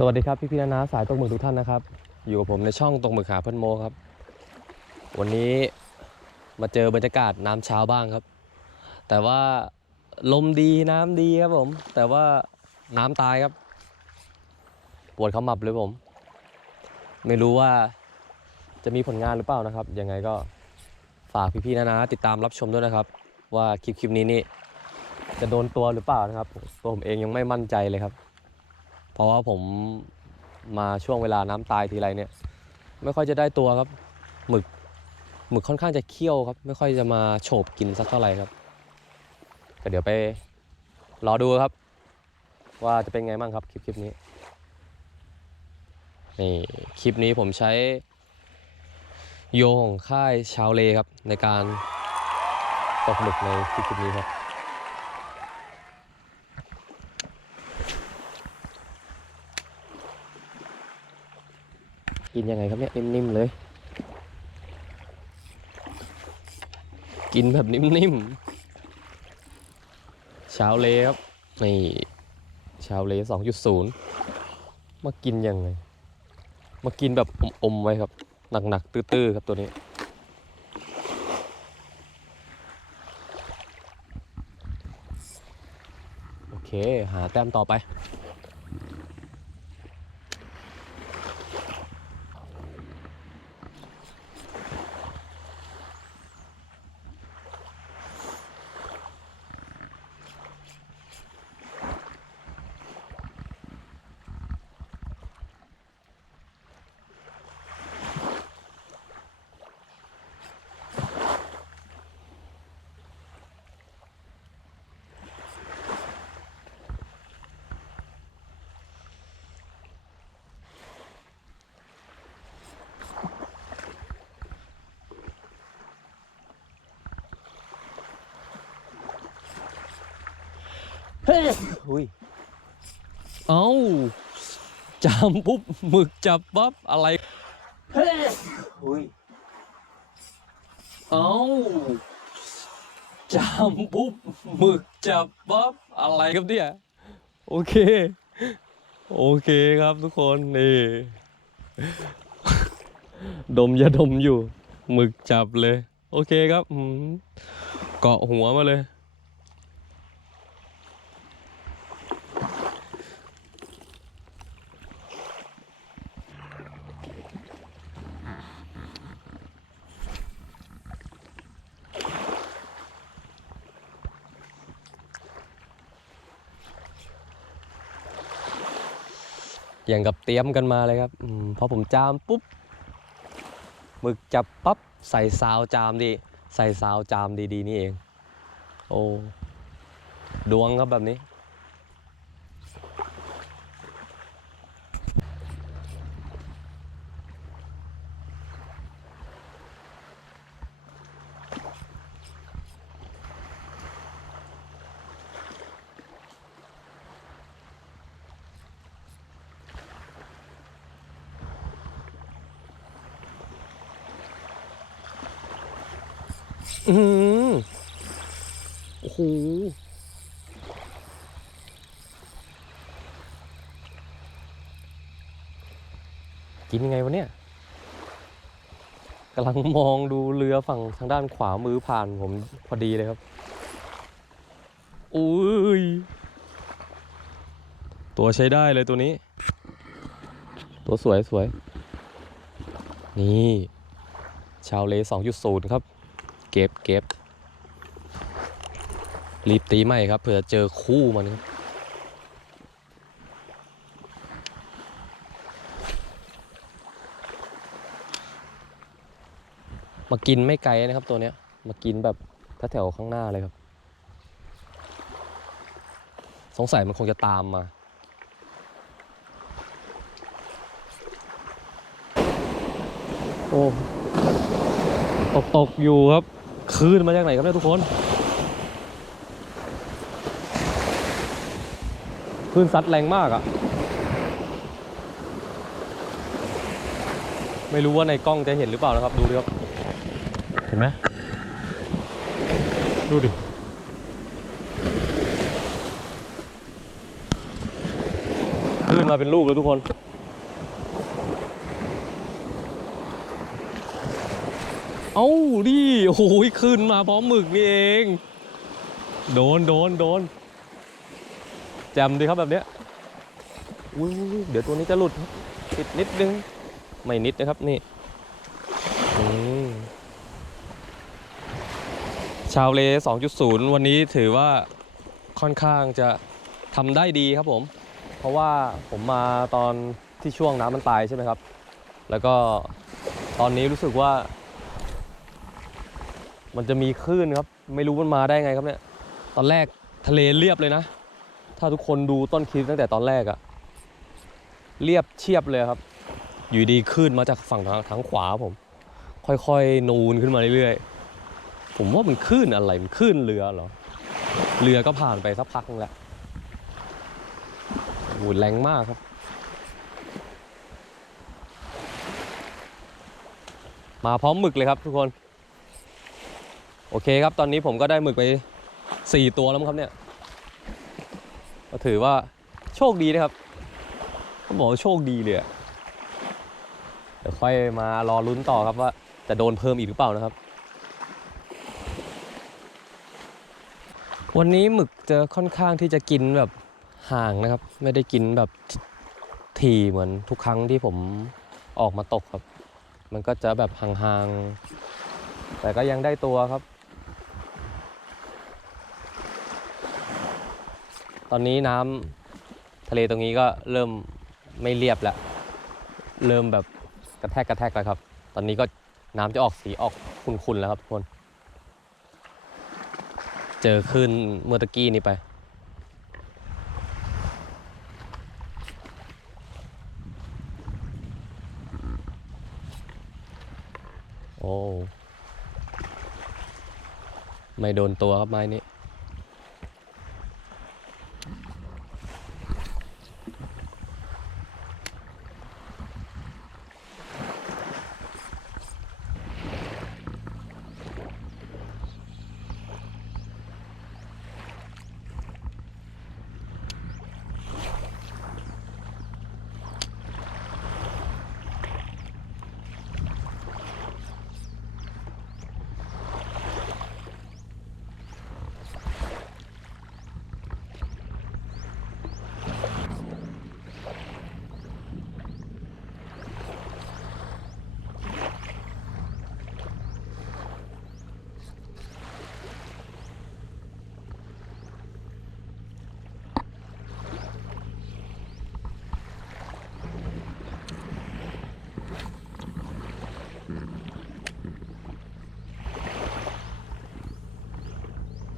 สวัสดีครับพี่พี่นานาสายตกหมึกทุกท่านนะครับ อยู่กับผมในช่องตกหมึกหาเพื่อนโมครับ วันนี้มาเจอบรรยากาศน้ำเช้าบ้างครับ แต่ว่าลมดีน้ำดีครับผม แต่ว่าน้ำตายครับ ปวดขมับเลยผม ไม่รู้ว่าจะมีผลงานหรือเปล่านะครับ ยังไงก็ฝากพี่พี่นานาติดตามรับชมด้วยนะครับ ว่าคลิปคลิปนี้นี่จะโดนตัวหรือเปล่านะครับ ตัวผมเองยังไม่มั่นใจเลยครับ เพราะว่าผมมาช่วงเวลาน้ำตายทีไรเนี่ย ไม่ค่อยจะได้ตัวครับ หมึกหมึกค่อนข้างจะเคี่ยวครับ ไม่ค่อยจะมาโฉบกินสักเท่าไหร่ครับก็เดี๋ยวไปรอดูครับ ว่าจะเป็นไงบ้างครับคลิปคลิปนี้นี่คลิปนี้ผมใช้โยของค่ายชาวเลครับ ในการตกหมึกในคลิปคลิปนี้ครับ กินยังไงครับเนี่ยนิ่มๆเลย กินแบบนิ่มๆชาวเลครับนี่ชาวเลสองจุดศูนย์มากินยังไง มากินแบบอมๆไว้ครับ หนักๆตื้อๆครับตัวนี้โอเค หาแต้มต่อไป อุ้ยเอ้าจามปุ๊บหมึกจับปั๊บอะไรอุ้ยเอ้าจามปุ๊บหมึกจับปั๊บอะไรครับเนี่ยโอเค โอเคครับทุกคนนี่ดมยาดมอยู่หมึกจับเลย โอเคครับอืมเกาะหัวมาเลย อย่างกับเตรียมกันมาเลยครับอพอผมจามปุ๊บหมึกจับปั๊บใส่ซาวจามดี ใส่ซาวจามดีๆนี่เอง โอ้ดวงครับแบบนี้ อือโอ้โหกินยังไงวะเนี่ยกำลังมองดูเรือฝั่งทางด้านขวามือผ่านผมพอดีเลยครับอุ้ยตัวใช้ได้เลยตัวนี้ ตัวสวยสวย นี่ ชาวเล 2.0 ครับ เก็บเก็บรีบตีใหม่ครับเผื่อเจอคู่มันครับมากินไม่ไกลนะครับตัวเนี้ย มากินแบบแถวๆข้างหน้าเลยครับ สงสัยมันคงจะตามมา โอ้ตกตกอยู่ครับ คลื่นมาจากไหนครับเนี่ยทุกคนคลื่นซัดแรงมากอะไม่รู้ว่าในกล้องจะเห็นหรือเปล่านะครับ ดูดิครับเห็นไหมดูดิคลื่นมาเป็นลูกเลยทุกคน เอ้าดิโอ้โหขึ้นมาพร้อมหมึกนี่เอง โดนโดนโดนแจมดีครับแบบเนี้ยอุ้ยเดี๋ยวตัวนี้จะหลุดครับติดนิดนึง ไม่นิดนะครับนี่ชาวเล 2.0 วันนี้ถือว่าค่อนข้างจะทำได้ดีครับผม เพราะว่าผมมาตอนที่ช่วงน้ำมันตายใช่ไหมครับ แล้วก็ตอนนี้รู้สึกว่า มันจะมีคลื่นครับ ไม่รู้มันมาได้ไงครับเนี่ย ตอนแรกทะเลเรียบเลยนะ ถ้าทุกคนดูต้นคลิปตั้งแต่ตอนแรกอะเรียบเชียบเลยครับ อยู่ดีคลื่นมาจากฝั่งทางทางขวาผม ค่อยๆ นูนขึ้นมาเรื่อยๆ ผมว่ามันคลื่นอะไร มันคลื่นเรือเหรอ เรือก็ผ่านไปสักพักนึงแล้วโอ้โหแรงมากครับ มาพร้อมหมึกเลยครับทุกคน โอเคครับตอนนี้ผมก็ได้หมึกไป 4 ตัวแล้วครับเนี่ยก็ถือว่าโชคดีนะครับก็บอกว่าโชคดีเลยอะเดี๋ยวค่อยมารอลุ้นต่อครับว่าจะโดนเพิ่มอีกหรือเปล่านะครับ วันนี้หมึกจะค่อนข้างที่จะกินแบบห่างนะครับ ไม่ได้กินแบบถี่เหมือนทุกครั้งที่ผมออกมาตกครับ มันก็จะแบบห่างๆแต่ก็ยังได้ตัวครับ ตอนนี้น้ำทะเลตรงนี้ก็เริ่มไม่เรียบแล้ว เริ่มแบบกระแทกกระแทกแล้วครับ ตอนนี้ก็น้ำจะออกสีออกขุ่นๆแล้วครับทุกคน เจอขึ้นเมื่อตะกี้นี้ไป โอ้ ไม่โดนตัวครับไม้นี้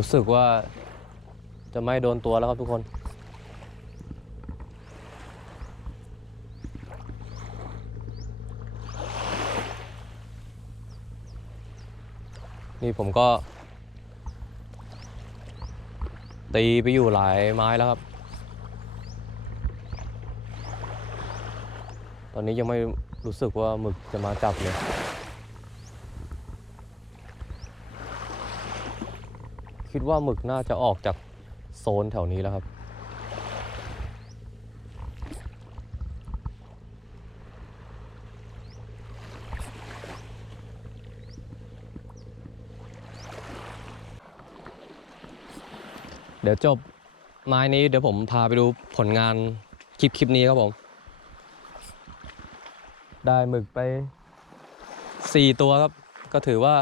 รู้สึกว่าจะไม่โดนตัวแล้วครับทุกคน นี่ผมก็ ตีไปอยู่หลายไม้แล้วครับ ตอนนี้ยังไม่รู้สึกว่าหมึกจะมาจับเลย คิดว่าหมึกน่าจะออกจากโซนแถวนี้แล้วครับ เดี๋ยวจบไม้นี้เดี๋ยวผมพาไปดูผลงานคลิปคลิปนี้ครับผม ได้หมึกไป 4 ตัวครับ ก็ถือว่า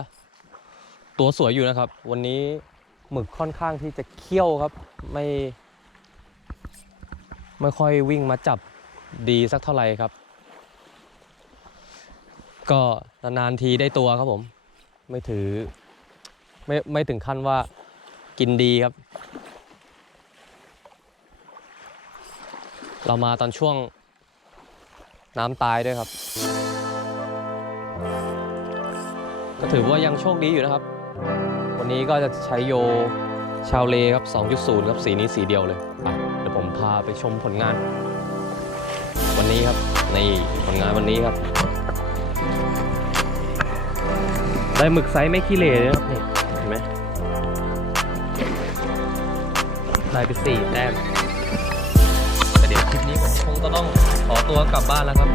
ตัวสวยอยู่นะครับ วันนี้ หมึกค่อนข้างที่จะเขี้ยวครับ ไม่ ไม่ค่อยวิ่งมาจับดีสักเท่าไหร่ครับ ก็นานๆทีได้ตัวครับผม ไม่ถือ ไม่ไม่ถึงขั้นว่ากินดีครับ เรามาตอนช่วงน้ำตายด้วยครับ ก็ถือว่ายังโชคดีอยู่นะครับ วันนี้ก็จะใช้โยชาวเลครับ 2.0 ครับ สีนี้สีเดียวเลยไปเดี๋ยวผมพาไปชมผลงาน วันนี้ครับนี่ผลงานวันนี้ครับ ได้หมึกไซส์ไม่ขี้เหร่เลยครับนี่เห็นไหมได้ไปสี่แต้มแต่เดี๋ยวคลิปนี้ผมคงก็ต้องขอตัวกลับบ้านแล้วครับ